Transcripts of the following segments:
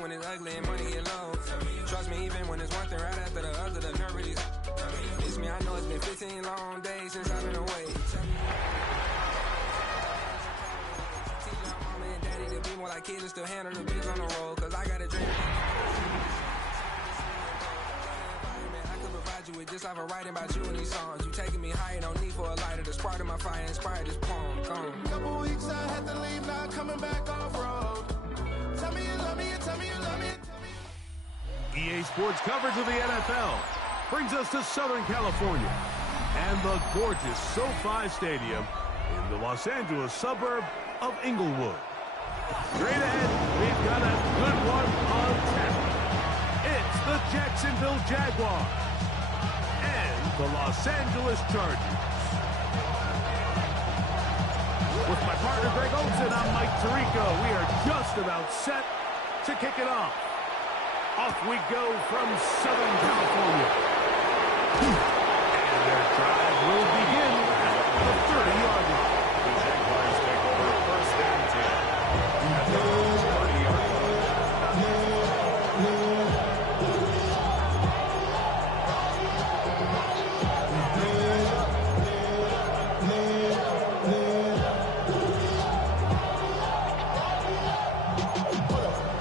even when it's ugly and money get low. Trust me, even when it's one thing right after the other, the nerve really. It's me, I know it's been 15 long days since I've been away. Mama and daddy to be more like kids and still handle the biz on the road. Cause I got a dream. I could provide you with just like I'm writing about you in these songs. You taking me high, no need for a lighter. The spark of my fire inspired this poem. Gone. Couple weeks I had to leave, now coming back off road. Tell me you love me, tell me you love me. EA Sports coverage of the NFL brings us to Southern California and the gorgeous SoFi Stadium in the Los Angeles suburb of Inglewood. Straight ahead, we've got a good one on tap. It's the Jacksonville Jaguars and the Los Angeles Chargers. With my partner Greg Olsen, I'm Mike Tirico. We are just about set to kick it off. Off we go from Southern California. And their drive will begin at the 30-yard line. The Jaguars take over first and 10. At their own 30-yard line.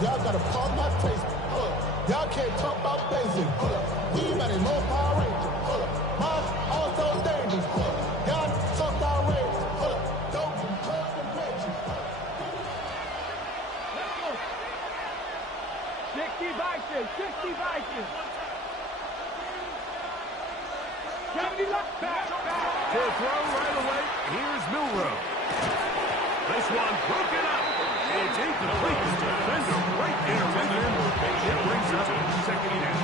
Y'all gotta pump my taste. Y'all can't talk about basic. We got a low power ranger. Mine also dangerous. Y'all talk outrageous. Don't you hurt the bitches. 60 Vikings, 60 Vikings. 70 left back. To throw right away, here's Milrow. This one broken up. It's incomplete. The defender right there with him. It brings up second down.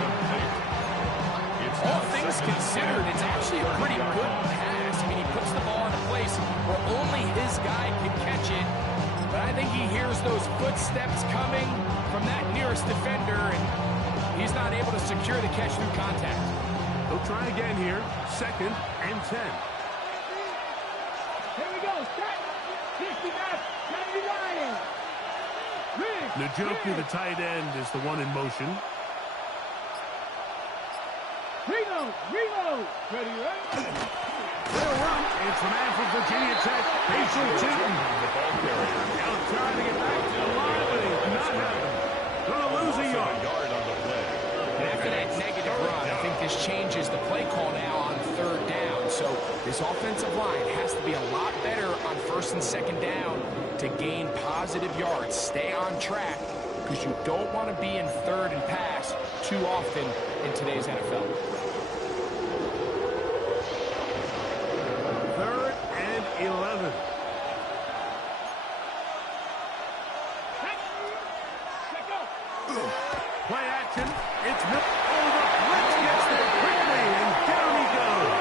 All things considered, it's actually a pretty good pass. I mean, he puts the ball in a place where only his guy can catch it. But I think he hears those footsteps coming from that nearest defender, and he's not able to secure the catch through contact. They'll try again here. Second and 10. Here we go. Set. 60 back. 70 Lions. Njoku, the tight end, is the one in motion. Reload. Ready, right? They'll run. It's the man from Virginia Tech, Facial Tinton. Now trying to get back to the line, but he's not happening. Gonna lose a yard. And after that negative run, I think this changes the play call now on third down. So this offensive line has to be a lot better on first and second down to gain positive yards. Stay on track, because you don't want to be in third and pass too often in today's NFL. Third and 11. Play action. It's over. Blitz gets there quickly, and down he goes.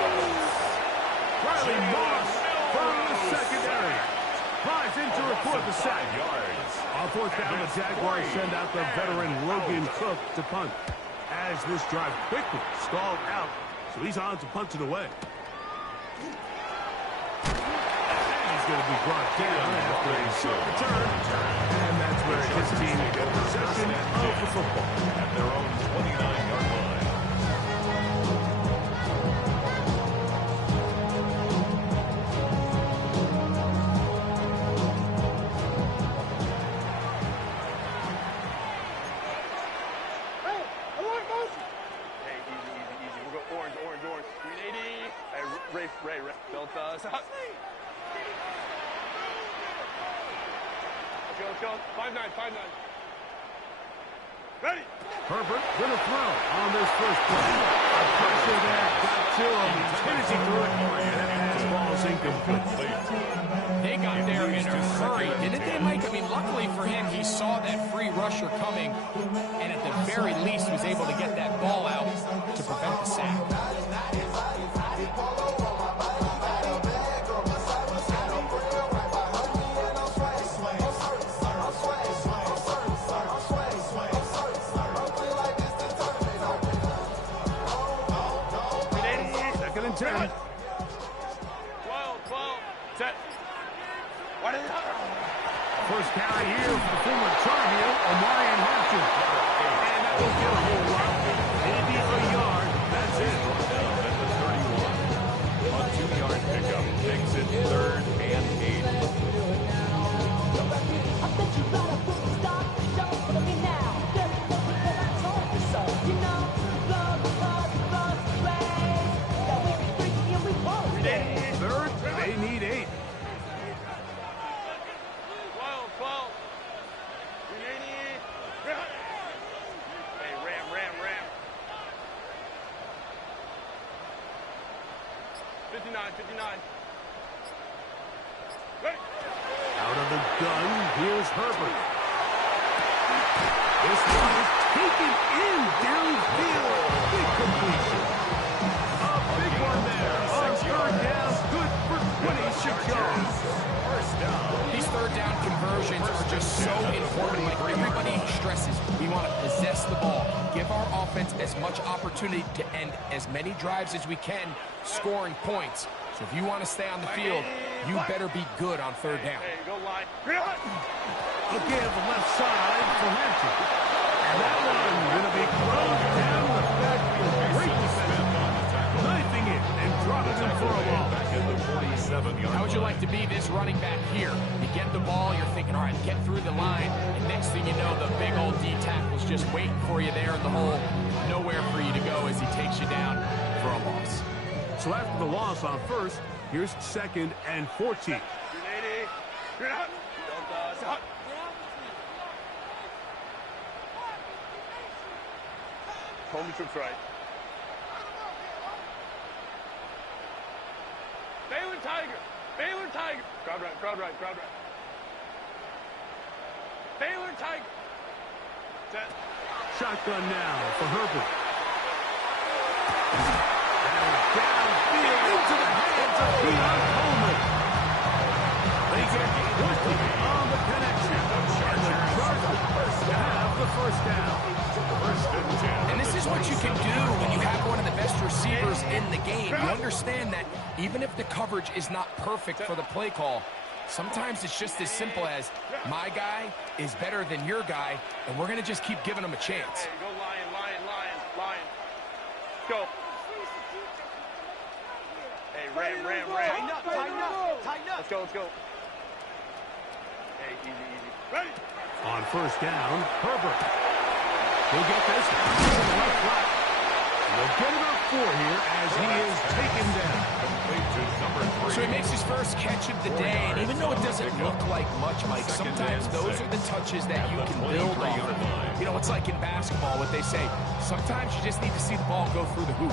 Riley Moss from the secondary. Flies in to report the sack. On fourth down, the Jaguars send out the veteran Logan Cook to punt. As this drive quickly stalled out, so he's on to punt it away. He's going to be brought down after a short return. And that's where his team gets possession of the football. At their own 29-yard line. Ray built us up. Let's go. 5-9. Ready. Herbert going to throw on this first play. The pressure there got to him. As he threw it, and that ball's incomplete. They got there in a hurry, didn't they, Mike? I mean, luckily for him, he saw that free rusher coming, and at the very least was able to get that ball out to prevent the sack. Second and 10. 12. Set. What is that? First carry here for the former Tar Heel, Omarion Hampton. 59, 59. Ready. Out of the gun, here's Herbert. This one is taken in downfield. Big completion. A big one there. On third down, good for 26 yards. First down. These third down conversions are just so important. Like everybody stresses, we want to possess the ball, give our offense as much opportunity to end as many drives as we can, scoring points. So if you want to stay on the field, you better be good on third down. Hey, go line. A give left side for Hampton. And that one going to be thrown down the backfield. Great defensive. Knifing it and dropping him for a loss. Back in the 47-yard How would you like to be this running back here? You get the ball, you're thinking, all right, get through the line, and next thing you know, the big old D tackle's just waiting for you there in the hole. Nowhere for you to go as he takes you down for a loss. So after the loss on first, here's 2nd and 14. 380. You're out. Delta. Out. Home troops right. Baylor Tiger. Baylor Tiger. Crowd right, crowd right, crowd right. Baylor Tiger. Set. Shotgun now for Herbert. And downfield into the hands of Keon Coleman. They get 20 on the connection. And the Chargers have the first down. And this is what you can do when you have one of the best receivers in the game. You understand that even if the coverage is not perfect for the play call, sometimes it's just as simple as my guy is better than your guy, and we're going to just keep giving him a chance. Hey, go lion, lion, lion, lion. Go. Hey, ram. Tighten up, tighten up, tighten up. Let's go, let's go. Hey, easy. Ready. On first down, Herbert. He'll get this to the left flat. They'll get about 4 here as he is taken down. So he makes his first catch of the day, and even though it doesn't look like much, Mike, sometimes those are the touches that you can build off of. You know, it's like in basketball, what they say, sometimes you just need to see the ball go through the hoop.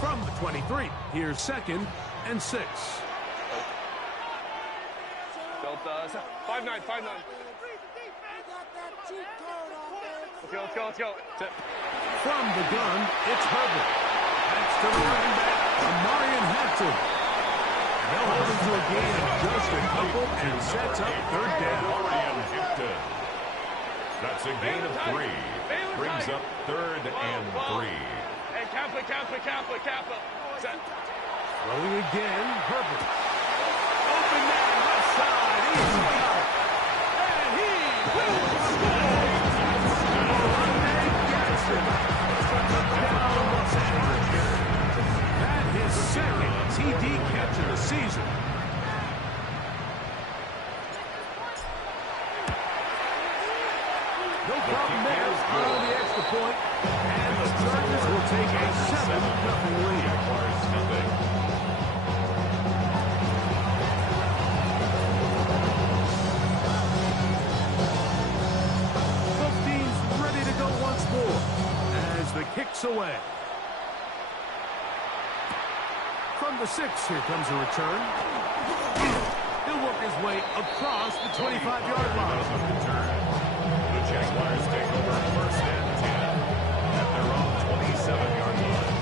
From the 23, here's 2nd and 6. Delta. 5-9, 5-9. Let's go. Set. From the gun, it's Herbert. That's to the running back, Amarian Hampton. They'll hold him to a gain of just a couple and sets up third down. That's a gain of 3. Brings up 3rd and 3. Hey, Kappa. Set. Throwing again, Herbert. Open man, left side, easy cut. And he will score. Touchdown, Los Angeles. That his 2nd TD catch of the season. No problem there on the extra point, and the Chargers will take a 7-0 lead. Both teams ready to go once more as the kick's away. From the 6, here comes a return. He'll work his way across the 25-yard line. The Jaguars take over 1st and 10 at their own 27-yard line.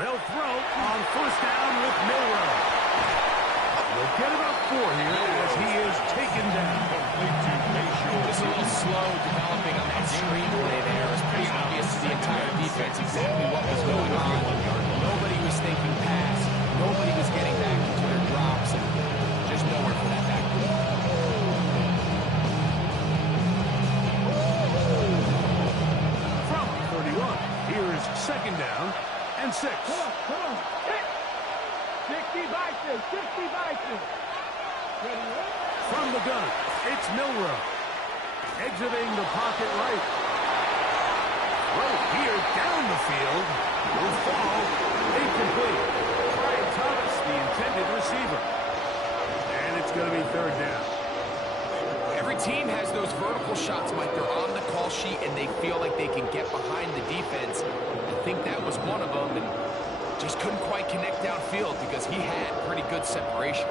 They'll throw on first down with Milrow. They'll get about 4 here as he is taken down. Just a little slow developing on that screenplay there. It's pretty obvious to the entire defense exactly what was going on. Nobody was thinking pass. Nobody was getting back into their drops, and just nowhere for that back. From 31, here's 2nd down and 6. Come on. 60 Vikings. Ready? From the gun, it's Milrow. Exiting the pocket right. Throw here down the field. Will fall. Incomplete. Brian Thomas, the intended receiver. And it's going to be third down. Every team has those vertical shots, Mike. They're on the call sheet, and they feel like they can get behind the defense. I think that was one of them, and just couldn't quite connect downfield because he had pretty good separation.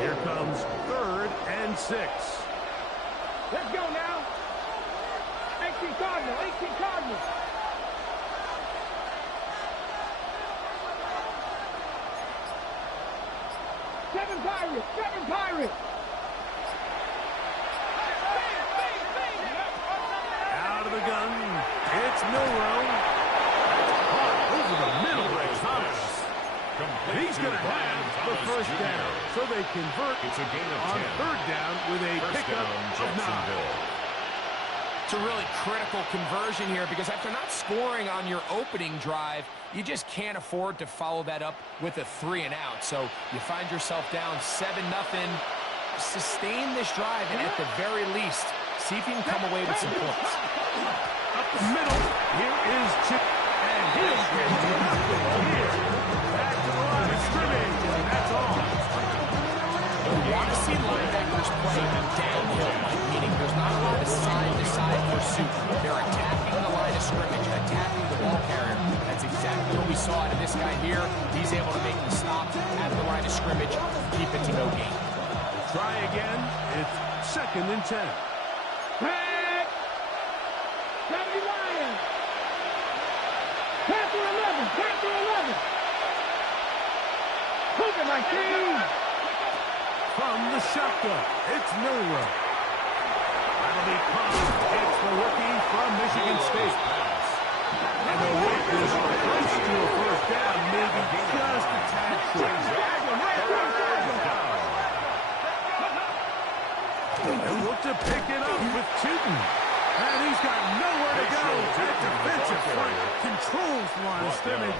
Here comes 3rd and 6. Let's go now. 18 Cardinal, 18 Cardinal. Seven Pirates. Out of the gun, it's Milrow. Over the middle of Thomas. He's going to have the first down, so they convert on 3rd down with a pickup of 9. It's a really critical conversion here because after not scoring on your opening drive, you just can't afford to follow that up with a 3 and out. So you find yourself down 7-0. Sustain this drive, and at the very least, see if you can come away with some points. Up the middle, here is Chip, and he'll get nothing here. Back to the line of scrimmage, and that's all. You want to see linebackers play downhill, Mike, meaning there's not a lot of side-to-side pursuit. They're attacking the line of scrimmage, attacking the ball carrier. That's exactly what we saw out of this guy here. He's able to make the stop at the line of scrimmage, keep it to no gain. Try again. It's 2nd and 10. Tag. 70 Lions. Panther 11. Hook it like this. From the shotgun, it's Milrow. That'll be caught. It's the rookie from Michigan State. And the work is close to a first down, maybe just a tad short. And look to pick it up with Tootin. And he's got nowhere to go. That defensive front controls the line of scrimmage.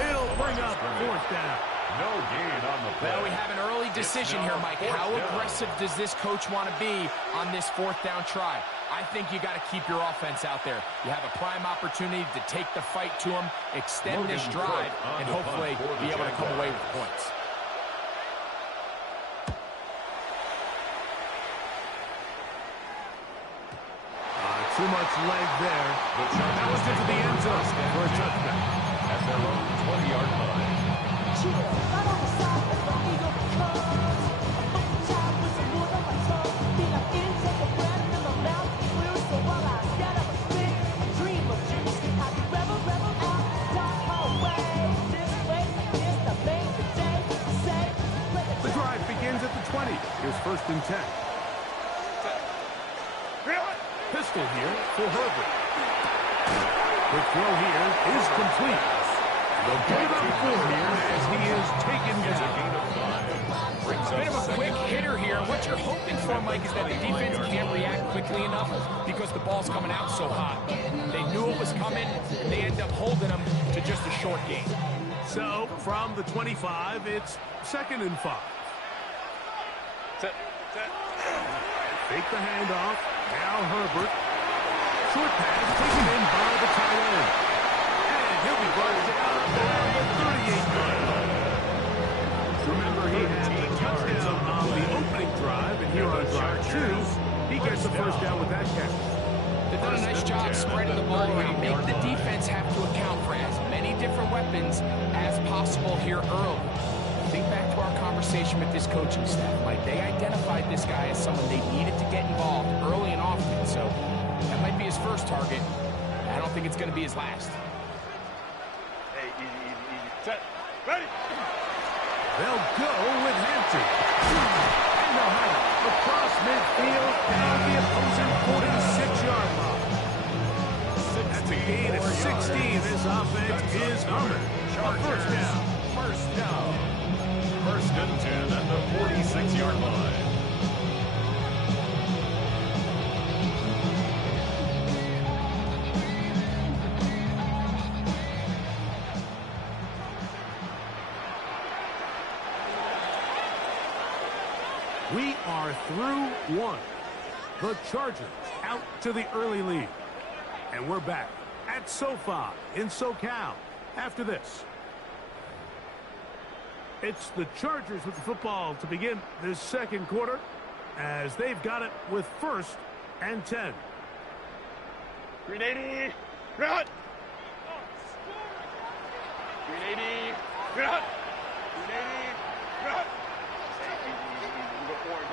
It'll bring up 4th down. No gain on the play. Well, we have an early decision here, Mike. How aggressive does this coach want to be on this 4th down try? I think you got to keep your offense out there. You have a prime opportunity to take the fight to them, extend this drive, and hopefully be able to come away with points. Too much leg there. That was into the end zone for a touchdown. At their own 20-yard line. The drive begins at the 20. Here's 1st and 10. Pistol here for Herbert. Quick throw here is complete. They'll get it up the field here as he is taken down. A bit of a quick hitter here. What you're hoping for, Mike, is that the defense can't react quickly enough because the ball's coming out so hot. They knew it was coming, and they end up holding them to just a short gain. So, from the 25, it's 2nd and 5. Fake the handoff. Now Herbert. Short pass taken in by the tight end. And he'll be brought down around the 38-yard line. Remember, he had the touchdown on the opening drive, and here on drive 2, he gets the first down with that catch. They've done a nice job spreading the ball around. Make the defense have to account for as many different weapons as possible here early. Think back to our conversation with this coaching staff. Like, they identified this guy as someone they needed to get involved early and often. So that might be his first target. I don't think it's going to be his last. Hey, easy. Set. Ready. They'll go with Hampton. And they'll have it across midfield down the opposing 46-yard line. That's a gain of 16. This offense is humming. A first down. First down. 1st and 10 at the 46-yard line. We are through one. The Chargers out to the early lead. And we're back at SoFi in SoCal after this. It's the Chargers with the football to begin this second quarter as they've got it with 1st and 10. 380. Run. 380. Run. 380. Run. Go forward.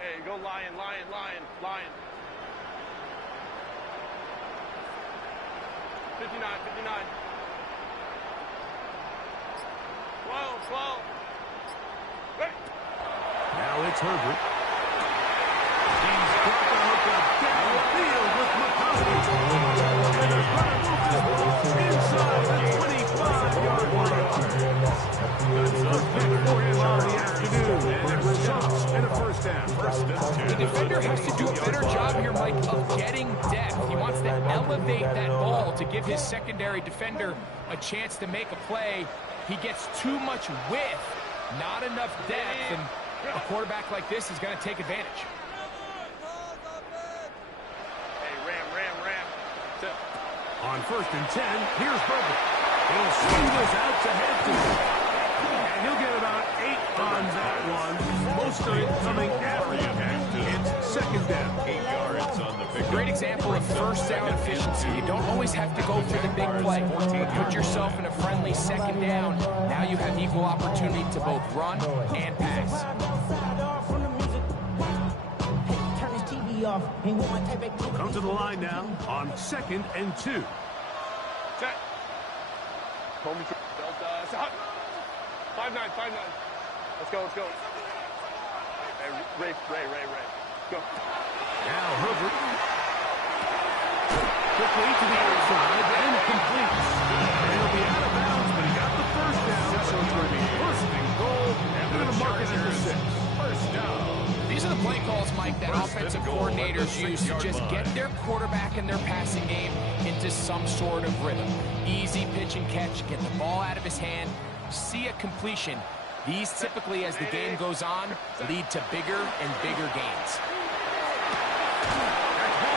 Hey, go lion. 59. 12. Right. Now it's Herbert. He's got the hook up downfield with McCoskey. And they're going to move this ball inside the 25-yard line. Good pick for him on the afternoon. And it results in a 1st down. The defender has to do a better job here, Mike, of getting depth. He wants to elevate that ball to give his secondary defender a chance to make a play. He gets too much width, not enough depth, and a quarterback like this is going to take advantage. Hey, ram. On 1st and 10, here's Herbert. He'll swing this out to Hampton. And he'll get about 8 on that one. Most of it coming after the catch. It's 2nd down. 8 yards on the pick. Great example of 1st down efficiency. You don't always have to go for the big play, but put yourself in a friendly 2nd down. Now you have equal opportunity to both run and pass. Come to the line now on 2nd and 2. Set. Delta. 5-9. Let's go. Hey, Ray. Go. Now Herbert. Quickly to the outside and completes. And he'll be out of bounds, but he got the 1st down. So it's going to be 1st and goal. And they're going to mark it at the 6. 1st down. These are the play calls, Mike, that offensive coordinators use to just get their quarterback and their passing game into some sort of rhythm. Easy pitch and catch, get the ball out of his hand, see a completion. These typically, as the game goes on, lead to bigger and bigger gains.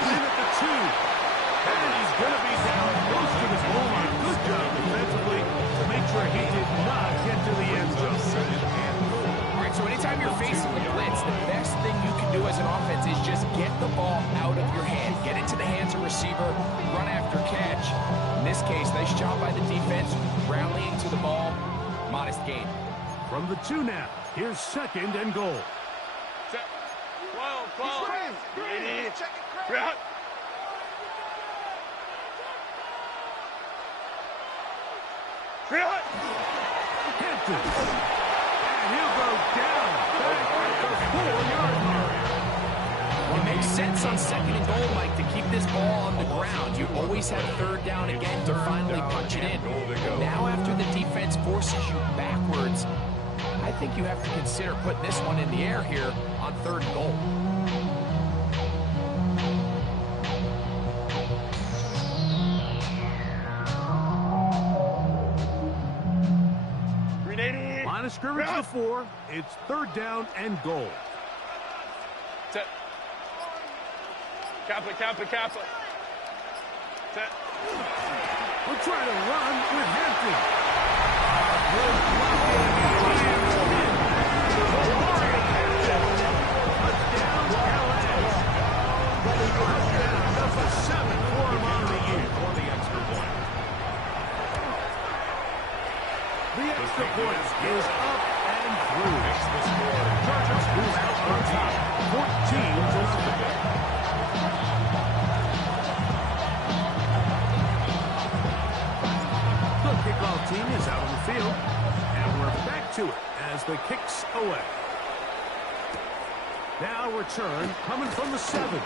In at the 2. And he's going to be down close to the goal line. Good job defensively to make sure he did not get to the end zone. All right, so anytime you're facing a blitz, the best thing you can do as an offense is just get the ball out of your hand. Get into the hands of receiver, run after catch. In this case, nice job by the defense, rallying to the ball. Modest gain. From the 2 now, here's 2nd and goal. Set. 12. 80. Route. Hampton. And he'll go down back at the 4-yard line. It makes sense on 2nd and goal, Mike, to keep this ball on the ground. You always have 3rd down again to finally punch it in. Now after the defense forces you backwards, I think you have to consider putting this one in the air here on 3rd and goal. Line of scrimmage to 4. It's 3rd down and goal. Set. Kappa. Set. We'll try to run with Hampton. Good blocking and spin. Touchdown, LA. Touchdown, number 7 for him on the year. For the extra point. The extra point is up and through. Chargers move out on top, 14-0. The kickoff team is out on the field, and we're back to it as the kick's away. Now return coming from the 7.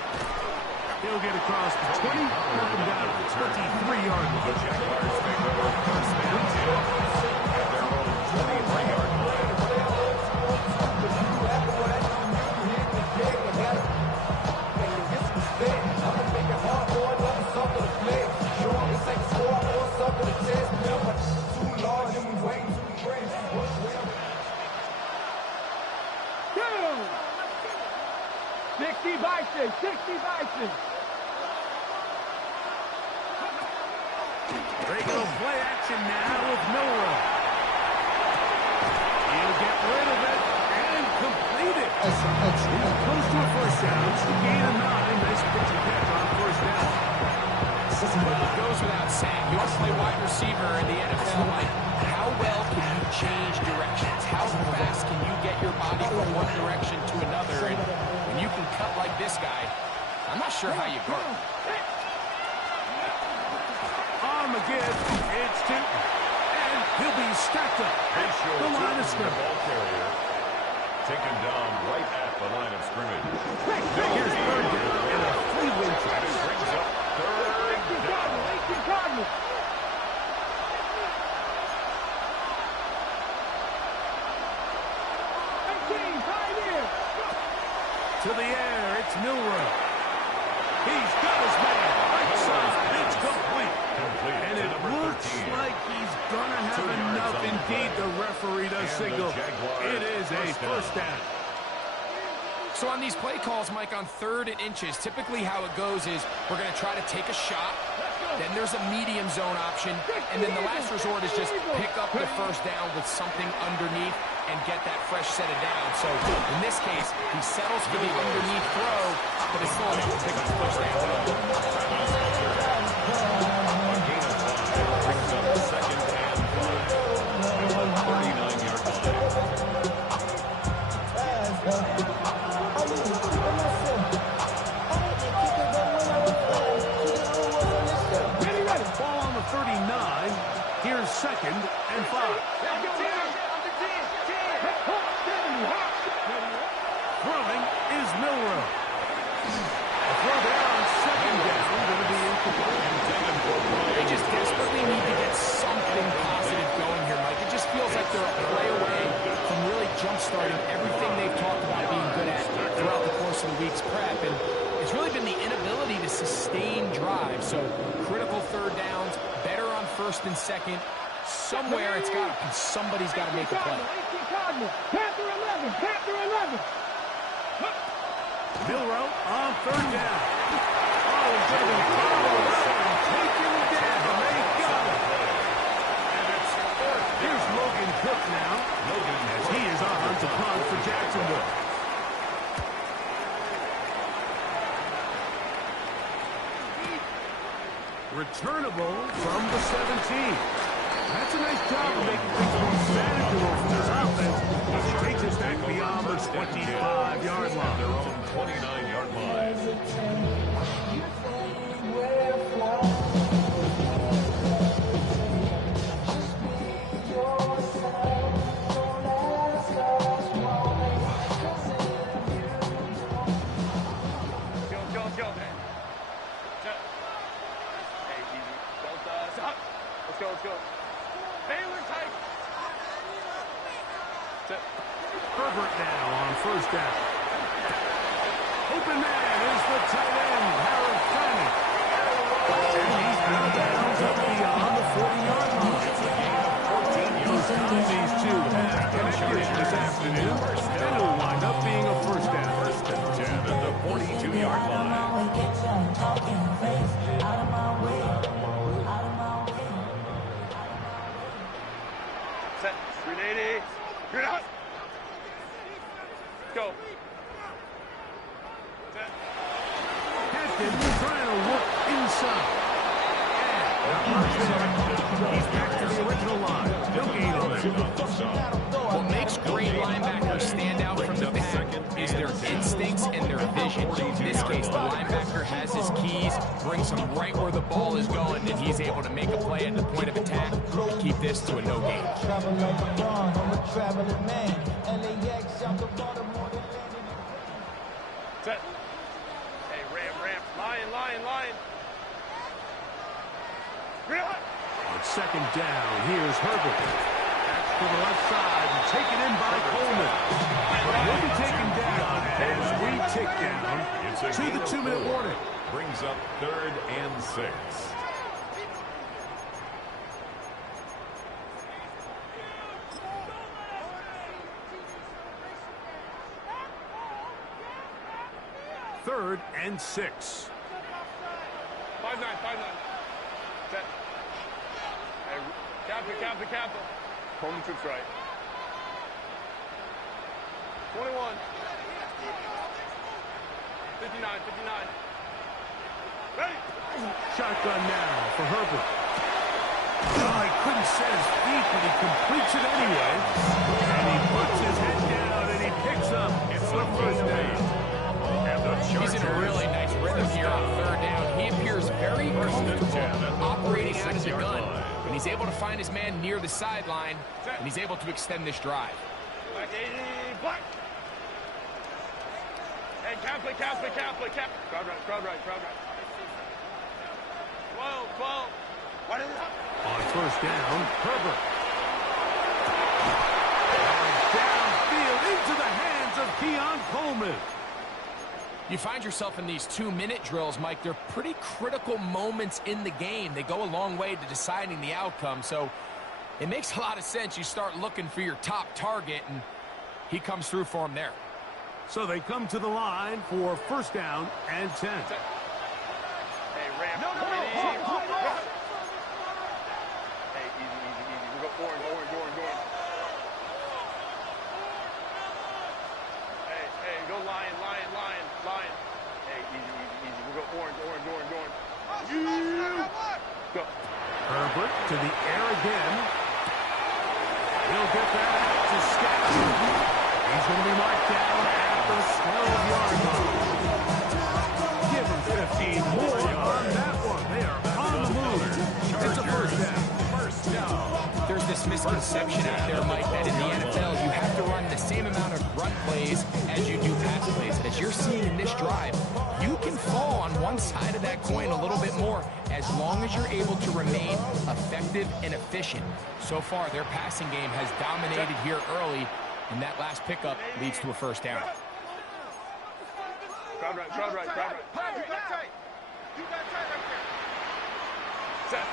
He'll get across the 20, broken down to the 23-yard line. Jaguars make the work first down at their own 23-yard line. 60 Bison, 60 Bison. Regular play action now with Milrow. He'll get rid of it and complete it. Close to a first down. Gain of 9. Nice pitch and catch on first down. Well, it goes without saying. You want to play wide receiver in the NFL, Mike. How well can you change directions? How fast can you get your body from one direction to another? And when you can cut like this guy, I'm not sure how you guard him. On the give, it's Tinton. And he'll be stacked up at the line of scrimmage. Ball carrier taken down right at the line of scrimmage. Here's third down and a free win. Brings up third down. Cardinals. To the air, it's Milrow. He's got his man. Right side, it's complete. And it looks like he's going to have enough. Indeed, the referee does signal. It is a first down. So on these play calls, Mike, on 3rd and inches, typically how it goes is we're going to try to take a shot. Then there's a medium zone option. And then the last resort is just pick up the first down with something underneath and get that fresh set of down. So in this case, he settles for the underneath throw, but it's still enough to pick up the first down. A gain of 5 brings up second and 5. At the 39-yard line. Ball on the 39. Here's second and 5. Throwing is Milrow. A throw there on second down. Going to be incomplete. They just desperately need to get something positive going here, Mike. It just feels like they're a play away from really jump-starting everything they've talked about being good at throughout the course of the week's prep. And it's really been the inability to sustain drive. So critical third downs, better on 1st and 2nd. Somewhere it's got to, somebody's got to make a play. Panther 11, Panther 11. Milrow on 3rd down. Oh, he's going to be followed up and taken down. They got it. Here's Logan Cook now. As he is on to punt for Jacksonville. Returnable from the 17. That's a nice job of making things more manageable for this offense. He takes it back beyond the 25-yard line. Their own 29-yard line. Let's go. Baylor tight. Herbert now on 1st down. Open man is the tight end, Harold Fanning. And he's out of bounds up beyond the 40-yard line. First time these two have connected this afternoon, and it'll wind up being a first down. 1st and 10 at the 42-yard line. Set. 380. You're out. Go. Set. Hampton trying to work inside. And he's back to the original line. No gain on it. What makes great linebackers stand out from the pack is their instincts and their vision. In this case, the linebacker has his keys, brings him right where the ball is going, and he's able to make a play at the point of attack to keep this to a no gain. Set. Hey, ramp. Line. You're out. On 2nd down, here's Herbert. Back to the left side and taken in by Coleman. He'll be taken down as we tick down to the 2-minute warning. Brings up 3rd and 6. 3rd and 6. 5-9, 5-9. Set. Hey, cap it. Home trips right. 21. 59. Ready? Shotgun now for Herbert. Oh, he couldn't set his feet, but he completes it anyway. And he puts his head down, and he picks up the first down. He's in a really nice rhythm here on 3rd down. He appears very comfortable operating out of the gun. And he's able to find his man near the sideline, and he's able to extend this drive. Back 80, black. Hey, cap. Crowd right. 12. What is it? On 1st down, Herbert. Downfield into the hands of Keon Coleman. You find yourself in these 2-minute drills, Mike. They're pretty critical moments in the game. They go a long way to deciding the outcome, so it makes a lot of sense. You start looking for your top target, and he comes through for him there. So they come to the line for 1st down and 10. Hey, ramp. No. Hey, easy. We go orange. Hey, go lion. Hey, easy. We go orange. Go. Herbert to the air again. He'll get that out to Scott. He's going to be marked down at the 12-yard line. Give him 15 more on that one. They are on the move. It's a 1st down. There's this misconception out there, Mike, that in the NFL you have to run the same amount of run plays as you do pass plays. As you're seeing in this drive, you can fall on one side of that coin a little bit more as long as you're able to remain effective and efficient. So far, their passing game has dominated here early, and that last pickup leads to a 1st down. Crowd right. You got tight right there. Set.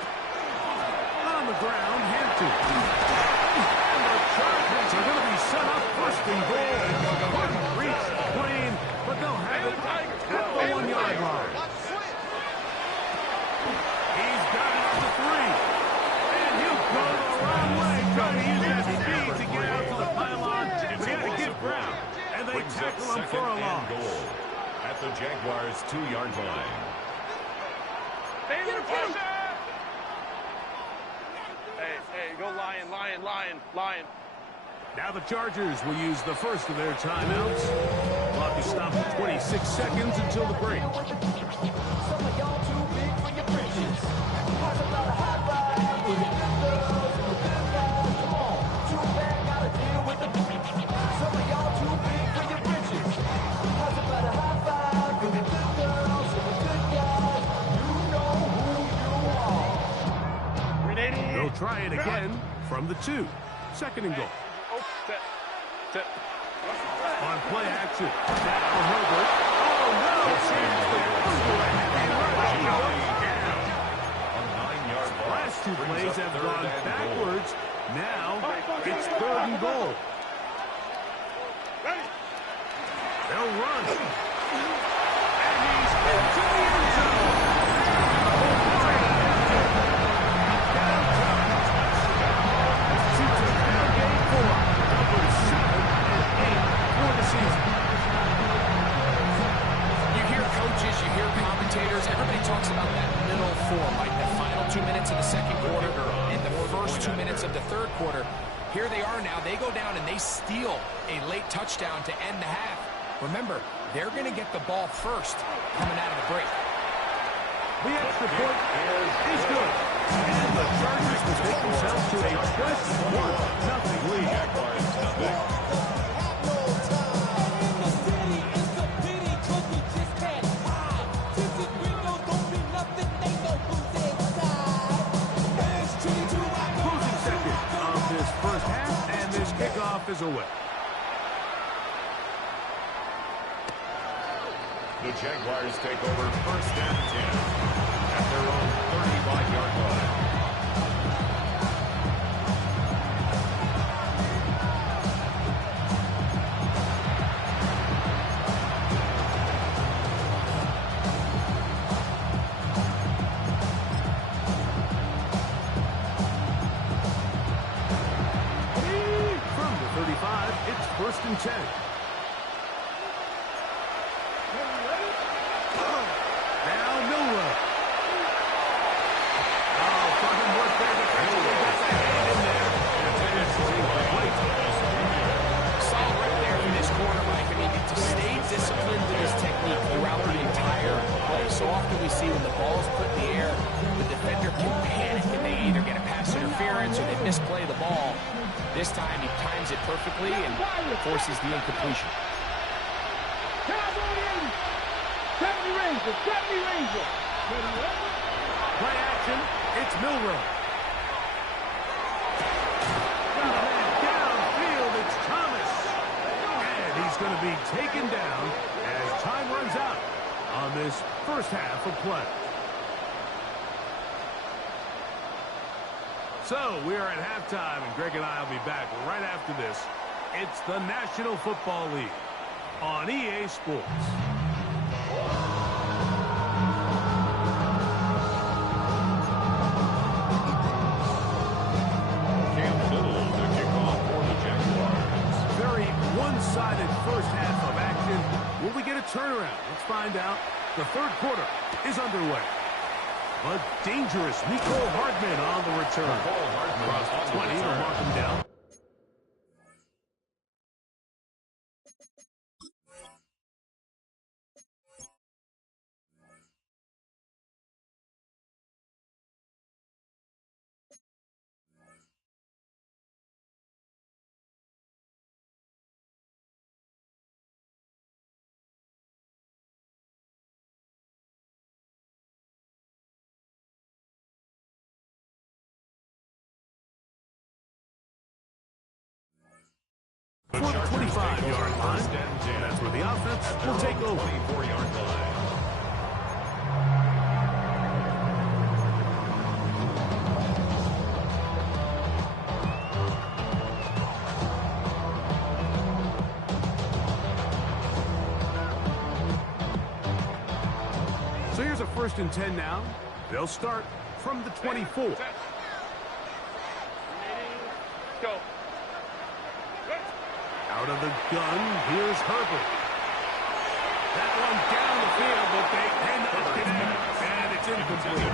On the ground, Hampton. And the Chargers are going to be set up 1st and goal. Couldn't reach the plane, but they'll have it at the 1-yard line. He's got it up to 3. And he'll go the wrong way, trying to use that speed to get out to the pylon. But he had to give ground, and they tackle him for a loss. At the Jaguars' 2-yard line. Baylor, push it! Hey, go lion. Now the Chargers will use the first of their timeouts. Clock is stopped at 26 seconds until the break. Some of y'all too big for your britches. How's about a high five with the good girls and the good guys? Come on, too bad, gotta deal with the. Some of y'all too big for your britches. How's about a high five with the good girls and the good guys? You know who you are. They'll try it again from the 2. 2nd and goal. Set. On play action. Now Herbert. Oh, no! Last 2 plays have gone backwards. Now it's 3rd and goal. They'll run. And he's into the end zone. You hear coaches, you hear commentators, everybody talks about that middle 4, like the final 2 minutes of the 2nd quarter and the first 2 minutes of the 3rd quarter. Here they are now. They go down and they steal a late touchdown to end the half. Remember, they're going to get the ball first coming out of the break. The extra point is good. And the Chargers will take themselves to a 21-0 lead. Kickoff is away. The Jaguars take over 1st and 10 at their own 35-yard line. 10. Now Miller. Oh, fucking work there. Defensively got the hand in there. It's incomplete. Solid right there for this corner, Mike. I mean, to stay disciplined with his technique throughout the entire play. So often we see when the ball is put in the air, the defender can panic and they either get a pass interference or they misplay the ball. This time he times it perfectly and forces the incompletion. 70 Ranger, 70 Ranger. Play action. It's Milrow. Got a man downfield. It's Thomas. And he's going to be taken down as time runs out on this first half of play. So we are at halftime, and Greg and I will be back right after this. It's the National Football League on EA Sports. Very one-sided first half of action. Will we get a turnaround? Let's find out. The third quarter is underway. But dangerous Nicole Hardman on the return. Across the 20 will mark him down. For the 25-yard line, that's where the offense will take over. 24-yard line. So here's a 1st and 10 now. They'll start from the 24. Go. Out of the gun, here's Herbert. That one down the field, but they cannot connect, and it's incomplete.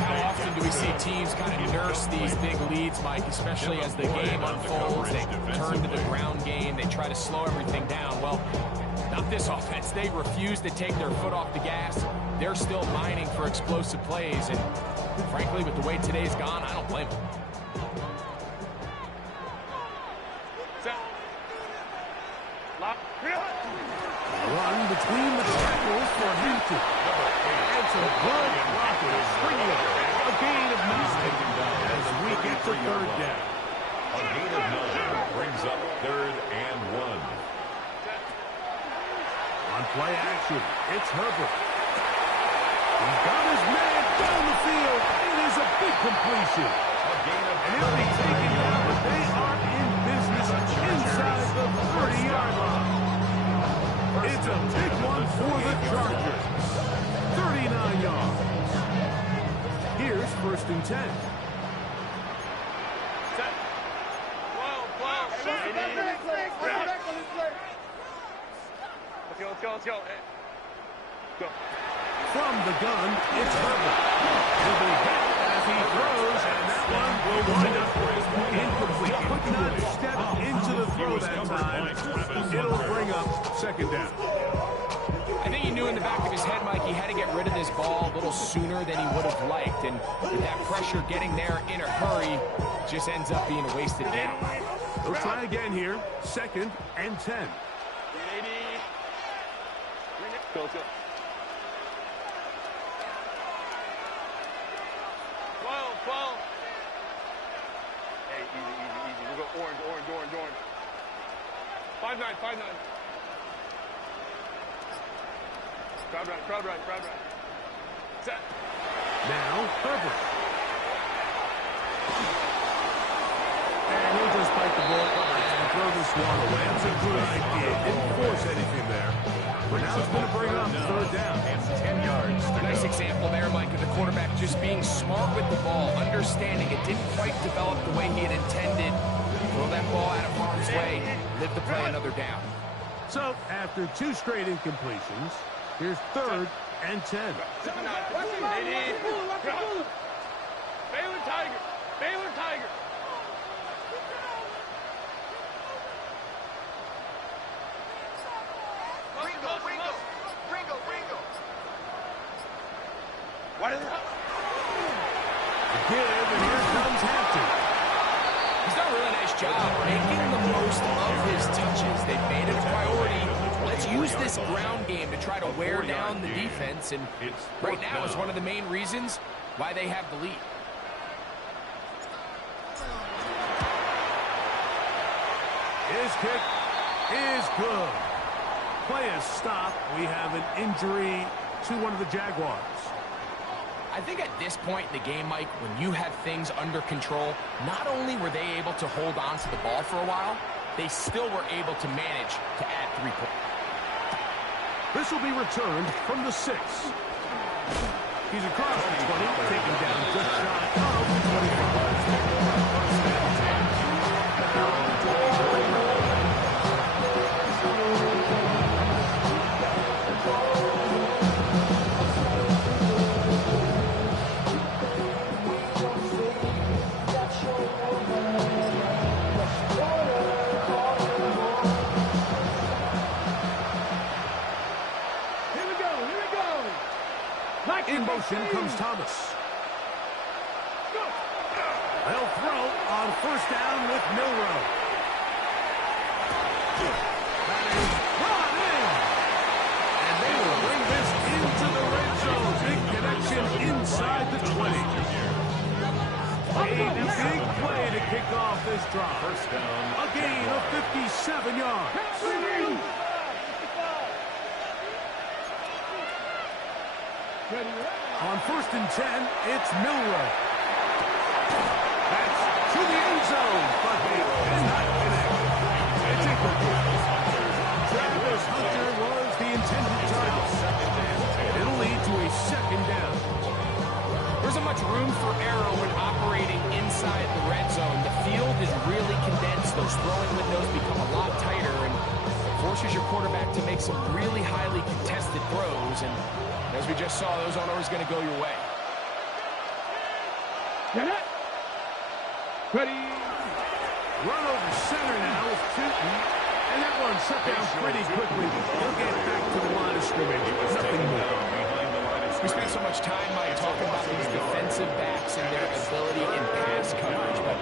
How often do we see teams kind of nurse these big leads, Mike, especially as the game unfolds? They turn to the ground game. They try to slow everything down. Well, not this offense. They refuse to take their foot off the gas. They're still mining for explosive plays, and frankly, with the way today's gone, I don't blame them. Run between the tackles for Hampton. And some good blocking. Springing up. A gain of 9 as we get to third down. A gain of 9 brings up 3rd and 1. On play action, it's Herbert. He's got his man down the field. It is a big completion. And he'll be taken down, but they are in business inside the 30-yard line. It's a big one for the Chargers. 39 yards. Here's 1st and 10. Set. Let's go. Go. From the gun, it's Herbert. He'll be hit as he throws, and that one will wind up incomplete. Could not step into the throw that time. It'll bring up 2nd down. I think he knew in the back of his head, Mike, he had to get rid of this ball a little sooner than he would have liked. And with that pressure getting there in a hurry, just ends up being a wasted down. They'll try again here. 2nd and 10. Go. Well. Hey, easy. We'll go orange. 5-9. Crowd right. Set. Now, Herbert. And he'll just bite the ball and throw this one away. That's a good idea. Didn't force anything there. But now it's going to bring up 3rd down. And 10 yards to Nice go. example there, Mike, of the quarterback just being smart with the ball, understanding it didn't quite develop the way he had intended. Throw that ball out of harm's way, live to play another down. So, after 2 straight incompletions, here's 3rd and 10. Baylor Tiger. Baylor Tiger. Ringo. What is that? Give, and here comes Hampton. He's done a really nice job making the most of his touches. They've made it a priority. Let's use this ground game to try to wear down the defense, and right now is one of the main reasons why they have the lead. His kick is good. Play is stopped. We have an injury to one of the Jaguars. I think at this point in the game, Mike, when you have things under control, not only were they able to hold on to the ball for a while, they still were able to manage to add 3 points. This will be returned from the 6. He's across the 20, taken down just shy of the 25. In motion comes Thomas. They'll throw on 1st down with Milroe. That is brought in. And they will bring this into the red zone. Big connection inside the 20. A big play to kick off this drive. First down. A gain of 57 yards. On 1st and 10, it's Milroe. That's to the end zone, but they cannot connect. It's incomplete. Travis Hunter was the intended target. It'll lead to a 2nd down. There isn't much room for error when operating inside the red zone. The field is really condensed. Those throwing windows become a lot tighter and forces your quarterback to make some really highly contested throws. And as we just saw, those aren't always going to go your way. Ready. Run over center now with Tootin. And that one shut down pretty quickly. He'll get back to the line of scrimmage. Nothing more. We spent so much time, Mike, talking about these defensive backs and their ability in pass coverage. But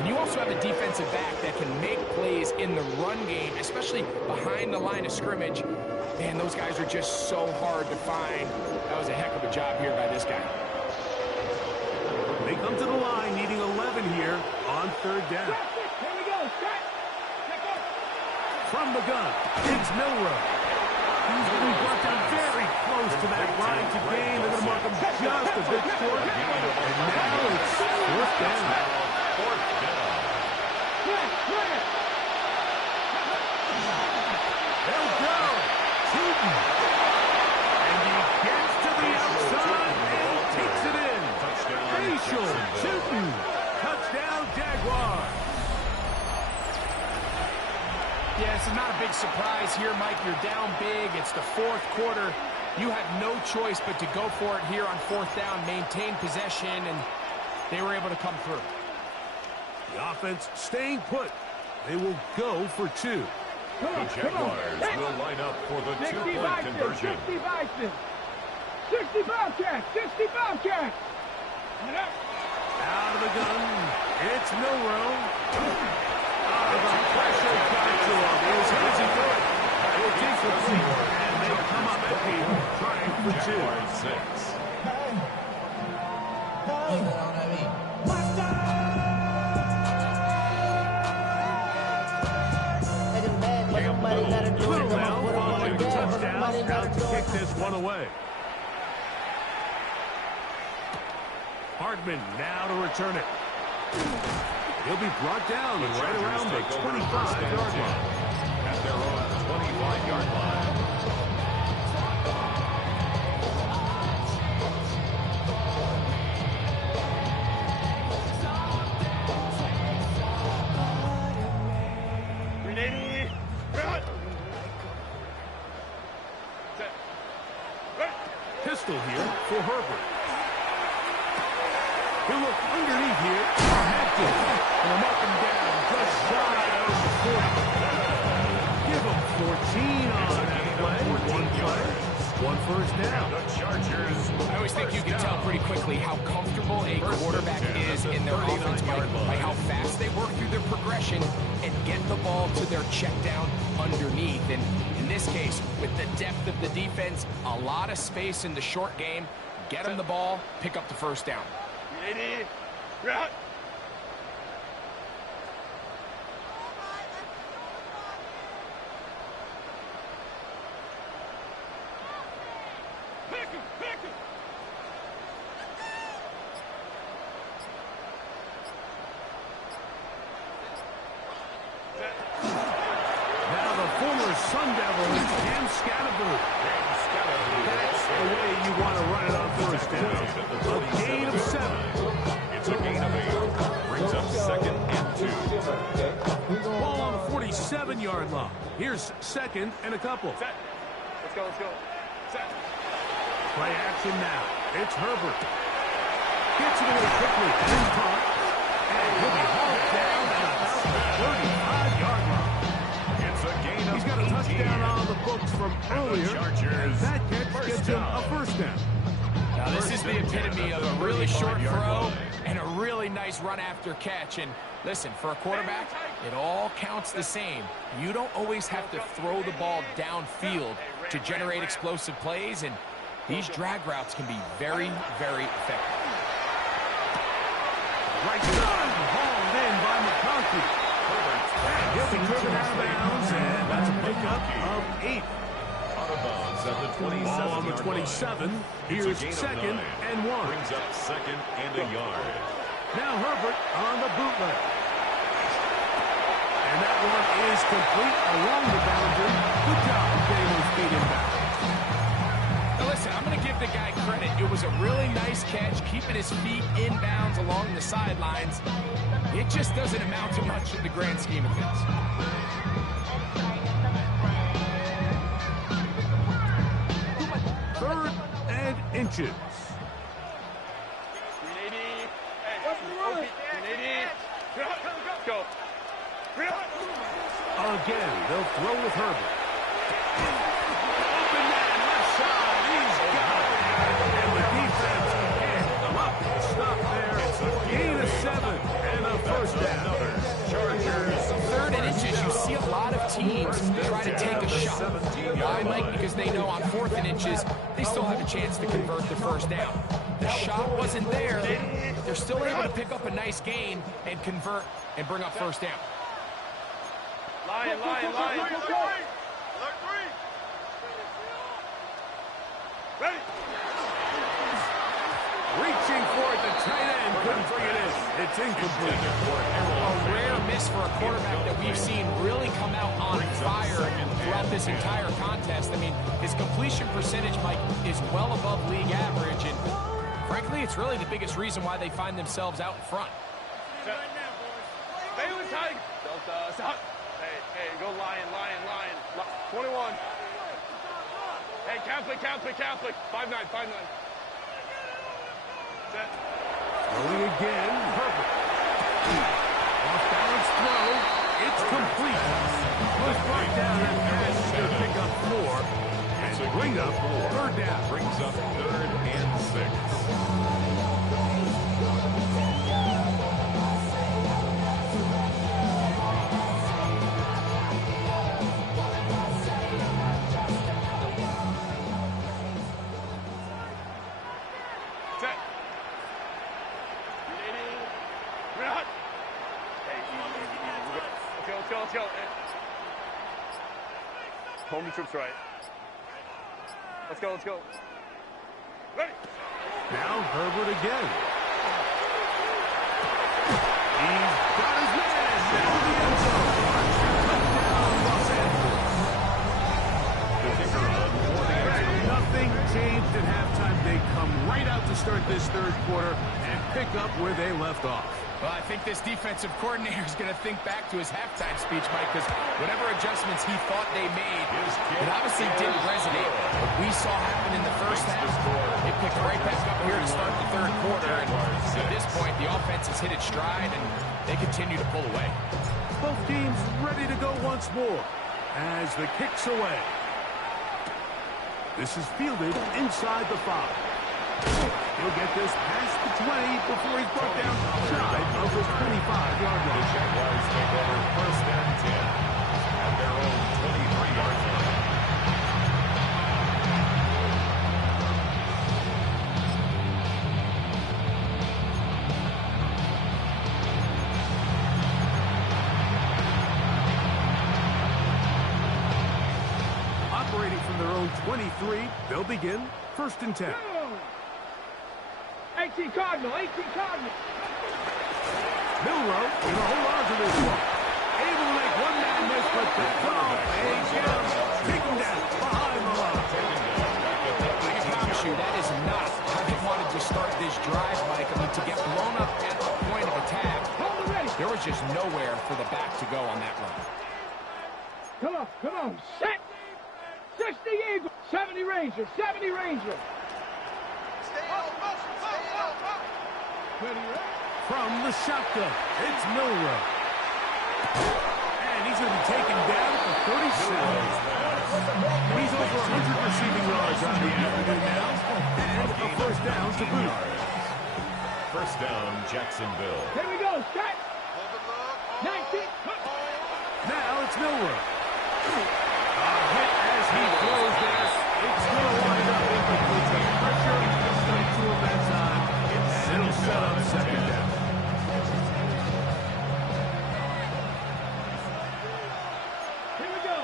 when you also have a defensive back that can make plays in the run game, especially behind the line of scrimmage, man, those guys are just so hard to find. That was a heck of a job here by this guy. They come to the line needing 11 here on 3rd down. Here we go. Set. From the gun, it's Milroe. He's going to be brought down very close to that line to gain. They're going to mark him just a bit short. And now it's 4th down. They'll go. Tootin. And he gets to the outside and takes it in. Facial. Tootin. Touchdown, Jaguars. Yeah, this is not a big surprise here, Mike. You're down big. It's the 4th quarter. You have no choice but to go for it here on 4th down, maintain possession, and they were able to come through. The offense staying put. They will go for 2. The Jaguars will line up for the 2-point conversion. 65 catch. Out of the gun. It's Milroe. The pressure got to him. He was easy to it. It's incomplete. And they come up empty, trying for 2. 6. Little now following the touchdown. Out to kick this one away. Hardman now to return it. He'll be brought down right around the 25-yard line. At their own 25-yard line. pistol here for Herbert. He'll look underneath here. Active. And they'll mark him down just shy of the 40. Give him 14 on that play. One play. One first down. The Chargers. I always think you can tell pretty quickly how comfortable a quarterback is in their offense by how fast they work through their progression and get the ball to their check down underneath. And in this case, with the depth of the defense, a lot of space in the short game, get them the ball, pick up the first down. Route. Now the former Sun Devil, Cam Scatterboot. That's the way you want to run it on first down. A gain of 7. It's a gain of 8. Brings up 2nd and 2. Ball on the 47-yard line. Here's 2nd and a couple. Set. Let's go, let's go. Set. Play action now. It's Herbert. Gets it away quickly. And caught. And he'll be hauled down at about the 35-yard line. It's a gain of 18. He's got a touchdown on the books from earlier. And that catch gets him a first down. Now this is the epitome of a really short throw and a really nice run after catch. And listen, for a quarterback, it all counts the same. You don't always have to throw the ball downfield to generate explosive plays, and these drag routes can be very, very effective. Right side, hauled in by McConkey. And he'll be driven out of bounds, and that's a pickup of 8. Out of bounds at the 27. Ball on the 27. Here's 2nd and 1. Brings up 2nd and a yard. Now Herbert on the bootleg. And that one is complete along the boundary. Good job getting those feet in bounds. Now listen, I'm going to give the guy credit. It was a really nice catch, keeping his feet in bounds along the sidelines. It just doesn't amount to much in the grand scheme of things. Third and inches. 380. Hey, what's the run? 380. Let's go. Again, they'll throw with Herbert. Open man, left side. He's got it. And the defense can't come up and stop there. It's a gain of 7 and a first down. Chargers. Third and inches, you see a lot of teams try to take a shot. Why, Mike? Because they know on 4th and inches, they still have a chance to convert the first down. The shot wasn't there. They're still able to pick up a nice gain and convert and bring up first down. Lion. Ready. Reaching for it, the tight end couldn't bring it in. It's incomplete. A rare miss for a quarterback that we've seen really come out on fire throughout this entire contest. I mean, his completion percentage, Mike, is well above league average, and frankly, it's really the biggest reason why they find themselves out in front. Bailey tight. Delta, stop. Hey, go lion. 21. Hey, Catholic. 5'9". Set. Throwing again, Herbert. Off balance throw, it's complete. Was brought down and pass to pick up 4. And bring up 3rd down. Brings up 3rd and 6. Let's go. Home troops right. Let's go. Ready. Now Herbert again. He's got his man down the end zone. Touchdown, Los Angeles. The kicker on for the answer. Nothing changed at halftime. They come right out to start this 3rd quarter and pick up where they left off. Well, I think this defensive coordinator is going to think back to his halftime speech, Mike, because whatever adjustments he thought they made It obviously didn't resonate. What we saw happen in the first half, it picked right back up here to start the third quarter. And at this point, the offense has hit its stride, and they continue to pull away. Both teams ready to go once more as the kick's away. This is fielded inside the 5. He'll get this past the 20 before he's brought down shy of the 25-yard line. The Jaguars take over first and 10 at their own 23-yard line. Operating from their own 23, they'll begin first and 10. 18 Cardinal, 18 Cardinal. Milrow going to hold on to this one. Able to make one man miss, but that's all. Take him down behind the line. I can promise you that is not how they wanted to start this drive, Mike. I mean, to get blown up at the point of attack, there was just nowhere for the back to go on that run. Come on, set. 60 Eagle, 70 Ranger, 70 Ranger. From the shotgun, it's Milrow. And he's going to be taken down for 37. He's over 100 receiving yards on the afternoon now. And a first down to boot. First down, Jacksonville. Here we go, set. 19. Now it's Milrow. A hit as he throws there. It's going to wind up incomplete. Pressure coming to him that time. And it'll set up second down. Here we go.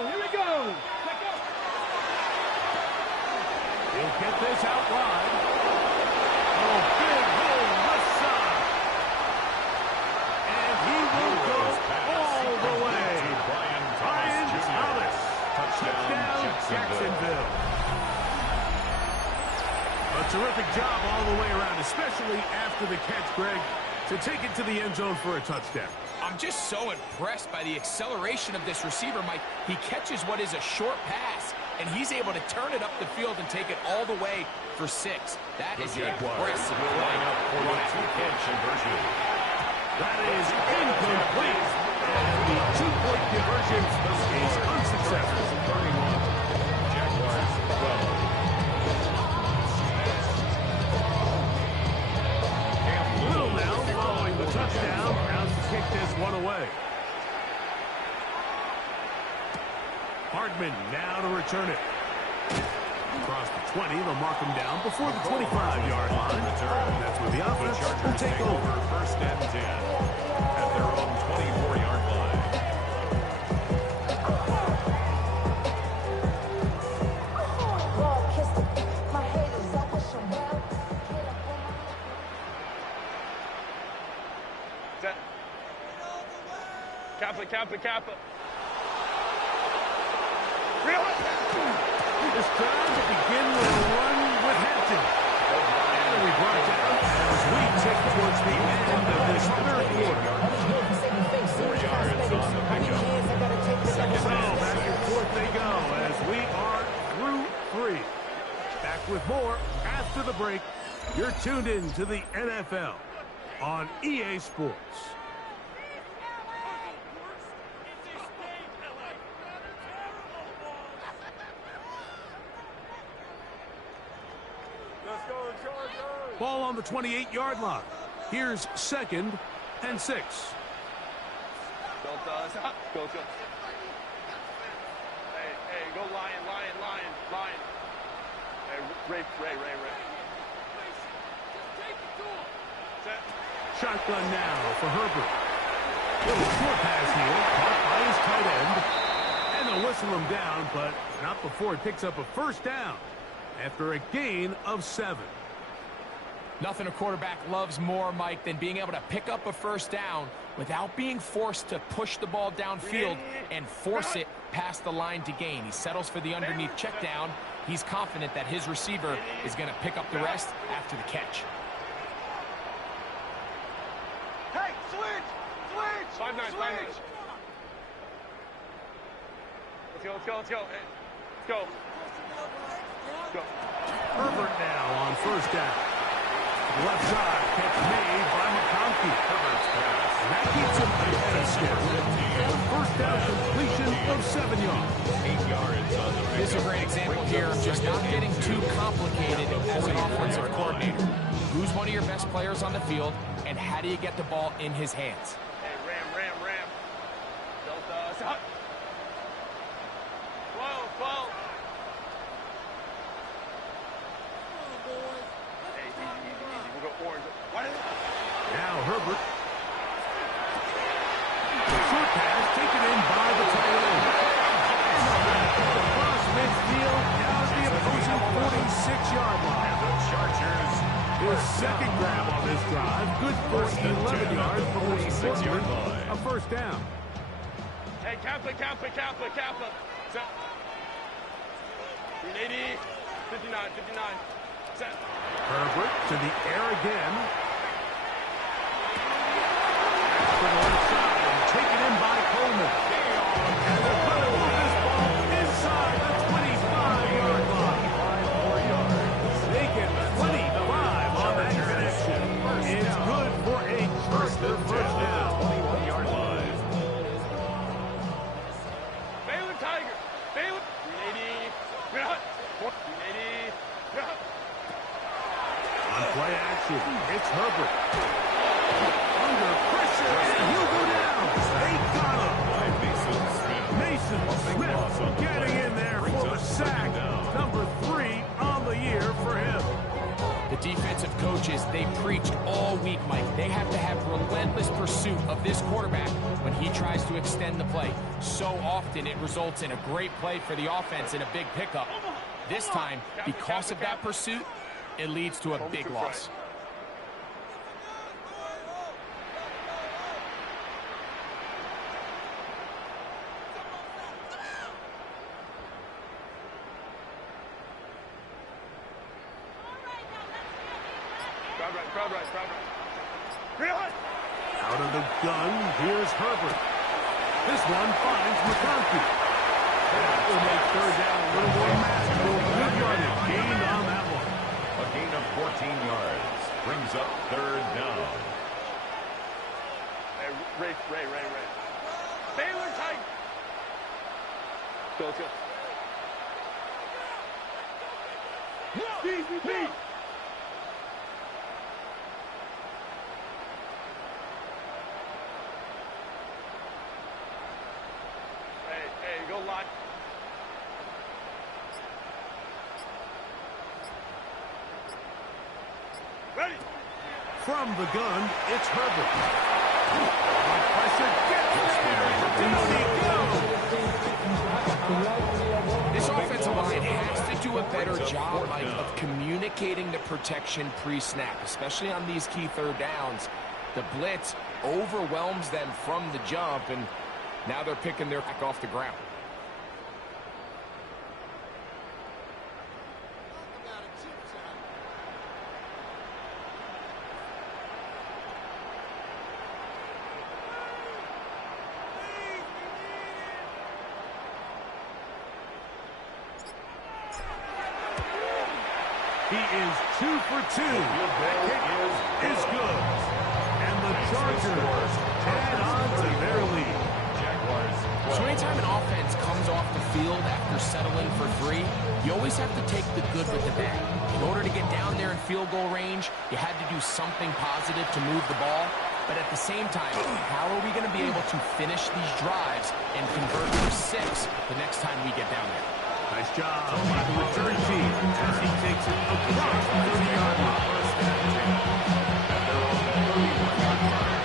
He'll get this out wide. Oh, big hole left side. And he will go all the way. Brian Thomas. Touchdown, Jacksonville. A terrific job all the way around, especially after the catch, Greg, to take it to the end zone for a touchdown. I'm just so impressed by the acceleration of this receiver, Mike. He catches what is a short pass, and he's able to turn it up the field and take it all the way for 6. That is an impressive play. For the two-point conversion. That is incomplete. And the two-point conversion is unsuccessful. 31. Jaguars 12. Little now following the touchdown. Now to kick this one away. Hardman now to return it. Across the 20, they'll mark him down before the 25-yard line. That's where the offense will take over. First and 10 at their own 24-yard line. Set. Kappa. It's time to begin with a run with Hampton. And we brought down as we tick towards the end of this third quarter. 4 yards on the pickup. So back and forth they go as we are through 3. Back with more after the break. You're tuned in to the NFL on EA Sports. Ball on the 28-yard line. Here's 2nd and 6. Go. Hey, go Lion. Hey, Ray. Set. Shotgun now for Herbert. Little short pass here, caught by his tight end. And they'll whistle him down, but not before he picks up a first down after a gain of 7. Nothing a quarterback loves more, Mike, than being able to pick up a first down without being forced to push the ball downfield and force it past the line to gain. He settles for the underneath check down. He's confident that his receiver is going to pick up the rest after the catch. Hey, switch! 5-9. Let's go. Hey, let's go. Go. Herbert now on first down. Left side, catch made by McConkey. Herbert's pass. And that keeps him ahead of schedule. First down completion of 7 yards. 8 yards on the This is a great example here of just not getting too complicated as an offensive coordinator. Who's one of your best players on the field, and how do you get the ball in his hands? Hey, ram. Delta, shot. 12. Hey, easy. We'll go orange. What is it? Now Herbert. Short pass taken in by the tight end. Across midfield, down the opposing 46-yard line. And the Chargers. His second grab on this drive. Good for 11 yards, but more 46-yard importantly, line. a first down. Hey, Kappa. Set. 380. 59. Set. Herbert to the air again. To the left side, taken in by Coleman. And they're going to move this ball inside the 25-yard line. 4 yards. They get 25 on that connection. It's good for a Charger first down. 21-yard line. Baylor Tiger. 380. 380. On play action, it's Herbert. Under pressure, and he'll go down. They got him. Mason Smith getting in there for the sack. Number 3 on the year for him. The defensive coaches, they preached all week, Mike. They have to have relentless pursuit of this quarterback when he tries to extend the play. So often it results in a great play for the offense and a big pickup. This time, because of that pursuit, it leads to a big loss. Crowd right. 300. Out of the gun, here's Herbert. This one finds McConkey. That will make third down a little more manageable. Good yardage gained on that one. A gain of 14 yards brings up third down. Hey, Ray. Baylor Tiger. Let's go. Beat. Hey, go line. Ready. From the gun, it's Herbert. Pressure gets there. Down he goes. This offensive line has to do a better job, Mike, of communicating the protection pre-snap, especially on these key third downs. The blitz overwhelms them from the jump, and now they're picking their back off the ground. He is 2 for 2. That kick is good. And the Chargers add on to their lead. So anytime an offense comes off the field after settling for 3, you always have to take the good with the bad. In order to get down there in field goal range, you had to do something positive to move the ball. But at the same time, how are we going to be able to finish these drives and convert for 6 the next time we get down there? Nice job by the return team as he takes it across the 30-yard line. First and 10. And they're on the 31-yard line.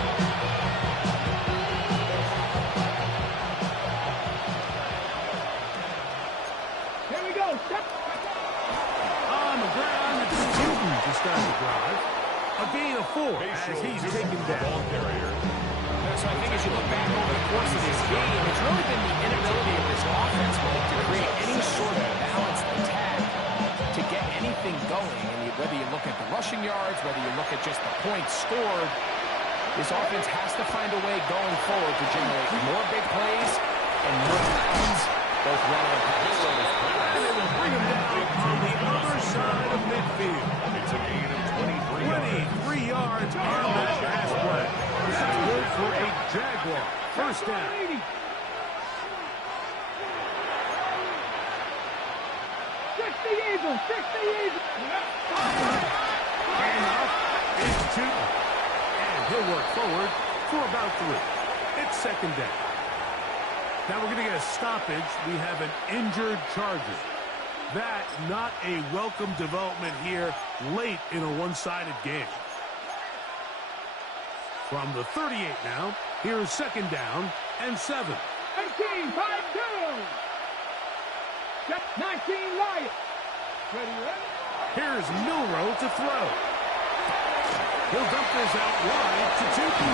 Here we go. On the ground, it's Newton to start the drive. A gain of 4 as he's taken down. So I think as you look back over the course of this game, it's really been the inability of this offense to create any sort of balanced attack to get anything going. And whether you look at the rushing yards, whether you look at just the points scored, this offense has to find a way going forward to generate more big plays and more downs, both run and pass. 60 Eagles, 60 Eagles. Handoff is two. And he'll work forward for about 3. It's second down. Now we're going to get a stoppage. We have an injured Charger. That not a welcome development here late in a one-sided game. From the 38 now, here's second down and 7. 19, 5-2. 19 Lions. Ready? Here's Milroe to throw. He'll dump this out wide to Tukey.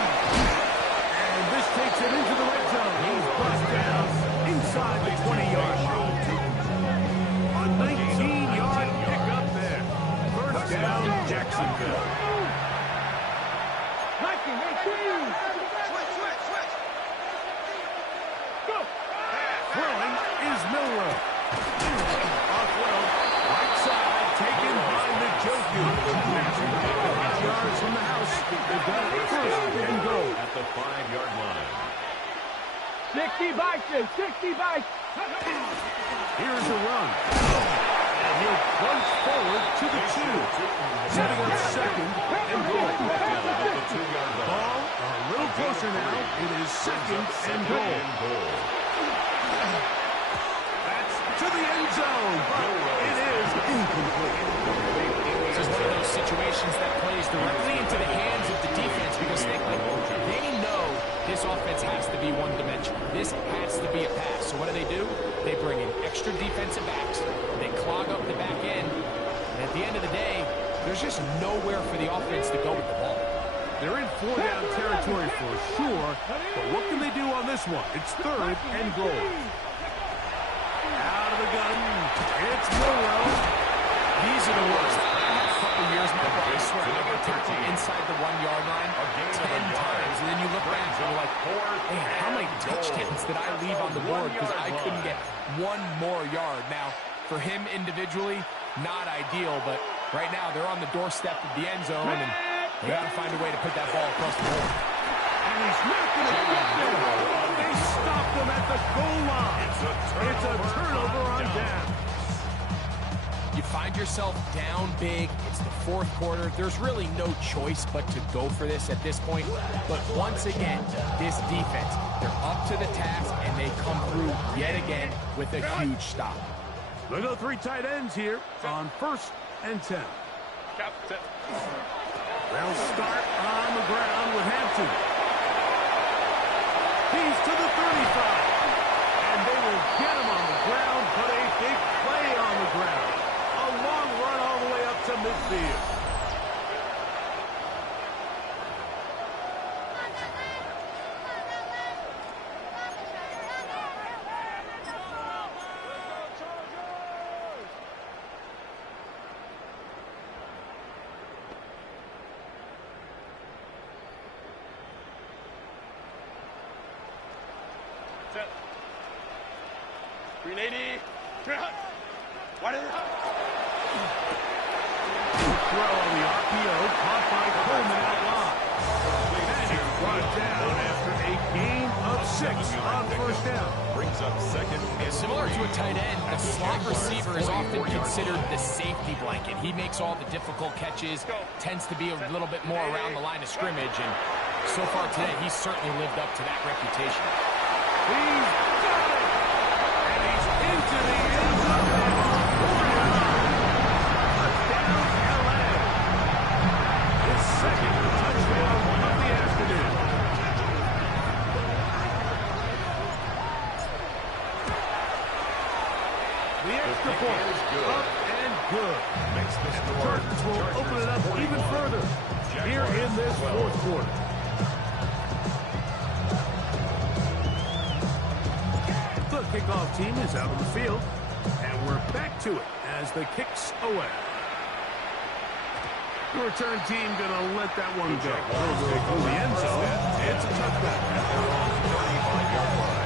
And this takes it into the red zone. He's brought down inside the 20-yard line. A 19-yard pickup there. First down, Jacksonville. 19, 18. Go. Throwing is Milroe. Offload, right side, taken by Njoku. 8 yards from the house. They've got it first and goal. At the 5-yard line. 60 Vikings, 60 Vikings. Here's a run. And he'll plunge forward to the 2. Setting up second and goal. The 2-yard line. Ball a little closer now. It is second and goal. That's to the end zone. It is incomplete. This is one of those situations that plays directly into the hands of the defense because they know this offense has to be one-dimensional. This has to be a pass. So what do? They bring in extra defensive backs. They clog up the back end. And at the end of the day, there's just nowhere for the offense to go with the ball. They're in 4-down territory for sure, but what can they do on this one? It's third and goal. Out of the gun, it's Milroe. These are the worst. A couple years, Michael, I swear, I got tackled inside the 1-yard line 10 times, and then you look back and you're like, man, how many touchdowns did I leave on the board because I couldn't get one more yard? Now, for him individually, not ideal, but right now they're on the doorstep of the end zone, and they got to find a way to put that ball across the board. And he's not going to get there. They stopped him at the goal line. It's a turnover on down. You find yourself down big. It's the fourth quarter. There's really no choice but to go for this at this point. But once again, this defense, they're up to the task, and they come through yet again with a huge stop. They go 3 tight ends here on 1st and 10. Captain. They'll start on the ground with Hampton. He's to the 35. And they will get him on the ground, but a big play on the ground. A long run all the way up to midfield. Set. 380. What is it? Throw on the RPO, caught by Coleman out wide. And he's brought down after a gain of 6 on 1st down. Brings up second and Similar to a tight end, the slot receiver is often considered the safety blanket. He makes all the difficult catches, tends to be a little bit more around the line of scrimmage, and so far today, he's certainly lived up to that reputation. He's got it! And he's into the end zone. Touchdown, LA. His second touchdown of the afternoon. The extra point up and good. makes the And the score. Chargers will open it up even further here in this 4th quarter. The kickoff team is out on the field, and we're back to it as the kicks away. The return team going to let that one go. Through the end zone, it's a touchback. They're on the 35-yard line.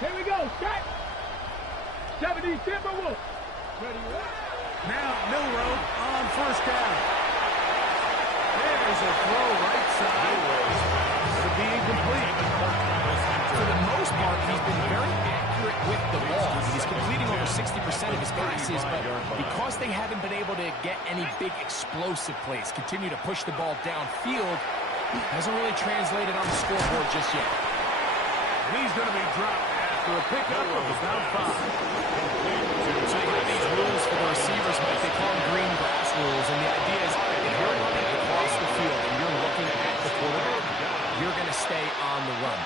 Here we go. Strike. 70 Timberwolves. Ready, right? Now Milroe on first down. There's a throw right side. It'll be incomplete. For the most part, he's been very accurate with the ball. He's completing over 60% of his passes, but because they haven't been able to get any big explosive plays, continue to push the ball downfield, hasn't really translated on the scoreboard just yet. And he's going to be dropped after a pickup of about 5. So you have these rules for the receivers, Mike. They call them green grass rules, and the idea is if you're running across the field and you're looking at the quarterback, you're going to stay on the run.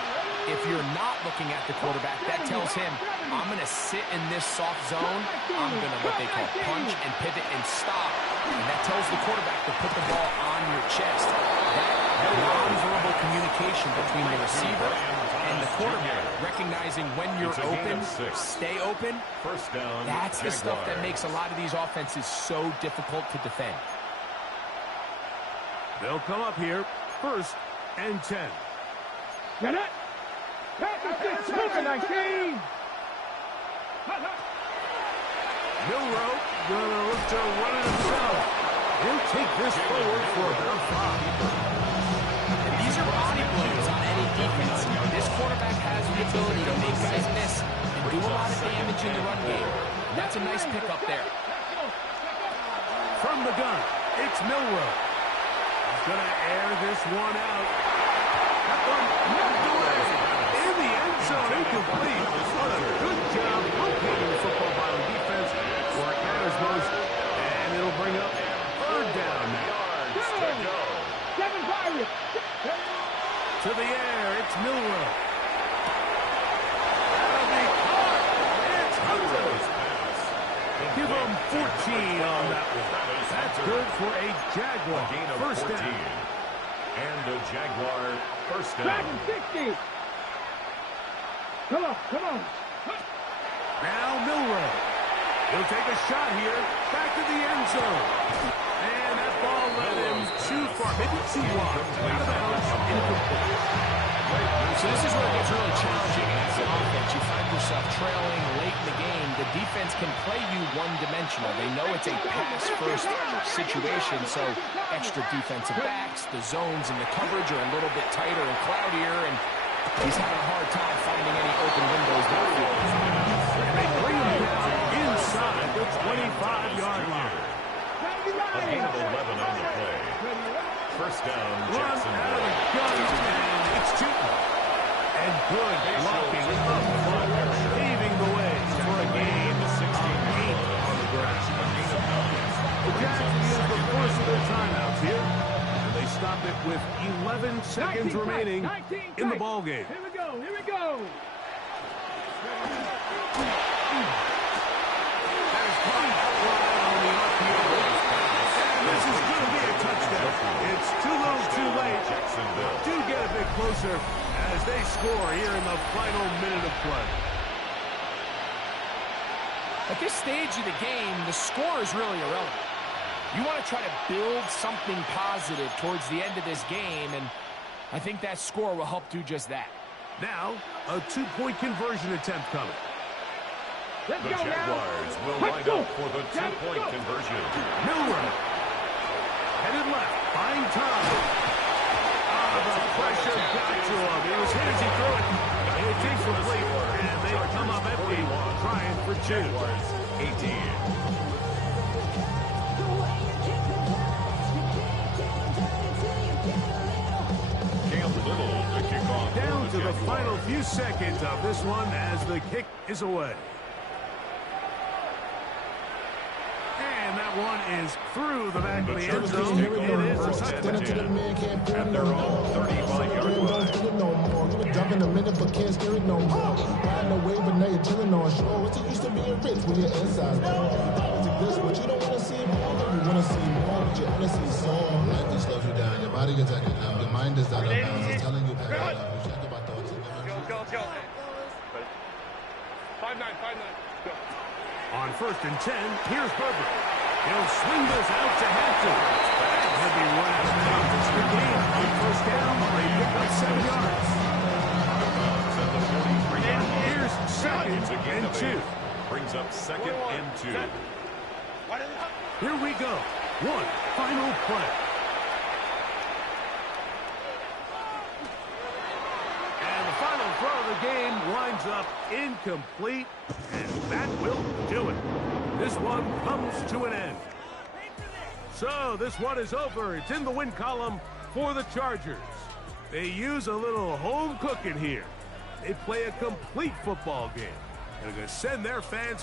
If you're not looking at the quarterback, that tells him, I'm going to sit in this soft zone. I'm going to what they call punch and pivot and stop. And that tells the quarterback to put the ball on your chest. That non-verbal communication between the receiver and the quarterback, recognizing when you're open, stay open, First down, that's the stuff that makes a lot of these offenses so difficult to defend. They'll come up here, 1st and 10. Get it. Packers 19. Milroe gonna look to run it himself. He'll take this forward for about 5. And these are body blows on any defense. This quarterback has the ability to make guys miss and do a lot of damage in the run game. And that's a nice pickup there. From the gun, it's Milroe. He's gonna air this one out. That one knocked away. In the end zone, incomplete. What a good job locating the football by the defense where it matters most. And it'll bring up 3rd down now. To the air, it's Milroe. That'll be caught. It's Hunter's pass. Give him 14 on that one. That's good for a Jaguar. First down. And a Jaguar first down. Dragon 60. Come on, come on. Now Milroe. He'll take a shot here. Back to the end zone. And that ball led him too far. Maybe too wide. Out of bounds. Incomplete. So this is where it gets really challenging as an offense. You find yourself trailing late in the game. The defense can play you one-dimensional. They know it's a pass-first situation, so extra defensive backs, the zones and the coverage are a little bit tighter and cloudier, and he's having a hard time finding any open windows downfield. And they bring him down inside the 25-yard line. A gain of 11 on the play. First down, Run out of Jacksonville. the gun, and it's Chipman. And good blocking up front, paving the way for a gain of 8 on the ground. The Jags use the first of their timeouts here, and they stop it with 11 seconds remaining in the ball game. Here we go, here we go. That is caught outright on the upfield. And this is going to be a touchdown. It's too little too late. Jacksonville. Do get a bit closer as they score here in the final minute of play. At this stage of the game, the score is really irrelevant. You want to try to build something positive towards the end of this game, and I think that score will help do just that. Now, a 2-point conversion attempt coming. Let's The go now. Jaguars will line up for the 2-point conversion. Milroe. Headed left. Buying time. The pressure got to him. He was hit as he threw it. It's incomplete, and they come up empty, trying for 2. Jaguars 18. Down to the final few seconds of this one as the kick is away. And that one is through the back of the end zone. It is a touchdown. At their own 35-yard line. You were dumping a minute but can't steer it no more. Riding a wave but now you're chilling on shore. What's it used to being rich when your inside's poor? This what you don't want to see more. You want to see more, but you only see some. Life just slows you down. Your body gets out of numb. Your mind is out of bounds. It's telling you back it up. You check about thoughts and Let's go. 5-9. Go. On 1st and 10, here's Herbert. He'll swing this out to Hampton. He'll be run out of bounds. The game on 1st down. They pick up 7 yards. And here's and 2. Brings up 2nd and 2. Here we go. One final play. And the final throw of the game winds up incomplete, and that will do it. This one comes to an end. So this one is over. It's in the win column for the Chargers. They use a little home cooking here. They play a complete football game. They're going to send their fans home.